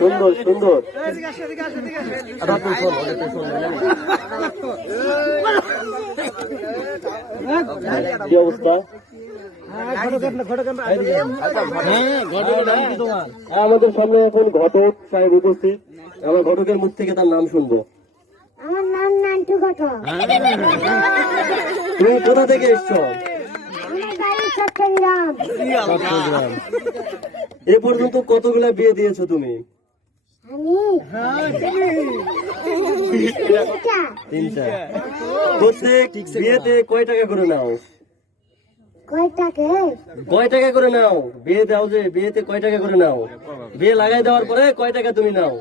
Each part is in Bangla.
সুন্দর সুন্দর। কি অবস্থা? আমাদের সামনে এখন ঘটক সাহেব উপস্থিত। আমার ঘটকের মুখ থেকে তার নাম শুনবো। আমার নাম নান্টু ঘটক। তুমি কোথা থেকে এসছো? আমার বাড়ি চট্টগ্রাম। চট্টগ্রাম। এ পর্যন্ত কতগুলা বিয়ে দিয়েছো তুমি? আমি তিনটা। প্রত্যেক বিয়েতে কয় টাকা করে নাও? কয়টাকে? কয় টাকা করে নাও? বিয়ে দাও যে, বিয়েতে কয় টাকা করে নাও? বিয়ে লাগাই দেওয়ার পরে কয় টাকা তুমি নাও?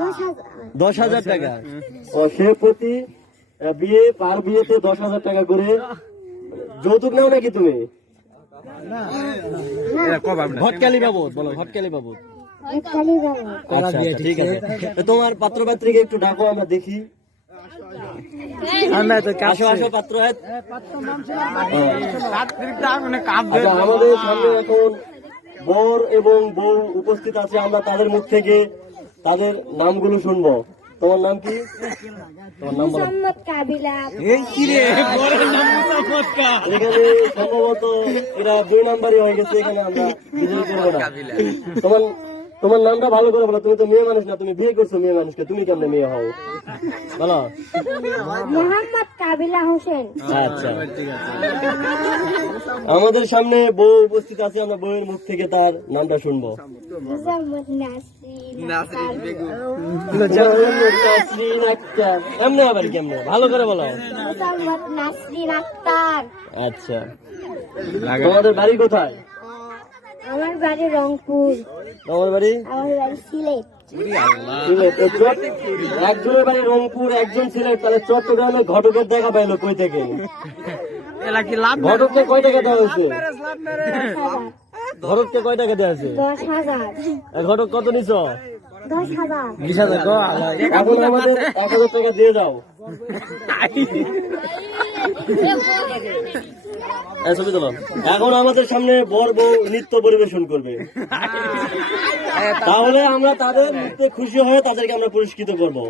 10,000। 10,000 টাকা। ও সে প্রতি বিয়ে পার বিয়েতে 10,000 টাকা করে যৌতুক নাও নাকি তুমি? ঘটকালি বাবদ বলো, ঘটকালি বাবদ। একটালি যাবো। আচ্ছা, ঠিক আছে। তো তোমার পাত্র পাত্রীকে একটু ডাকো, আমরা দেখি। আসো আসো পাত্র। আচ্ছা, আমাদের সামনে এখন বর এবং বউ উপস্থিত আছে। আমরা তাদের মুখ থেকে তাদের নামগুলো শুনবো। তোমার নাম কি? তোমার নাম বলো। মোহাম্মদ কাবিলা। এখানে সম্ভবত এরা 2 নাম্বারই হয়ে গেছে। এখানে আমরা বিজয়ী করবো না। তোমার তোমার নামটা ভালো করে বলো। তুমি তো মেয়ে মানুষ না, তুমি বিয়ে করছো মেয়ে মানুষকে, তুমি কেমনে মেয়ে হও বলো। মোহাম্মদ কাবিলা হোসেন। আচ্ছা, আমাদের সামনে বউ উপস্থিত আছে। আমরা বউয়ের মুখ থেকে তার নামটা শুনবো। মোহাম্মদ নাসরিন আক্তার। নাসরিন আক্তার। এমনি আবার কেমনে ভালো করে বলো। মোহাম্মদ নাসরিন আক্তার। আচ্ছা, তোমাদের বাড়ি কোথায়? আমার বাড়ি রংপুর। তোমার বাড়ি? আমার বাড়ি সিলেট। একজনের বাড়ি রংপুর, একজন সিলেট। তাহলে চট্টগ্রামে ঘটকের দেখা পাইলো কই থেকে? ঘটককে কয় টাকা দেওয়া হয়েছে? ঘটককে কয় টাকা দেওয়া হয়েছে? 10,000। ঘটক কত নিছ? 10,000। 20,000। এখন আমাদের 1,000 টাকা দিয়ে যাও। ছবি তোলো। এখন আমাদের সামনে বর বউ নৃত্য পরিবেশন করবে। তাহলে আমরা তাদের নৃত্যে খুশি হয়ে তাদেরকে আমরা পুরস্কৃত করবো।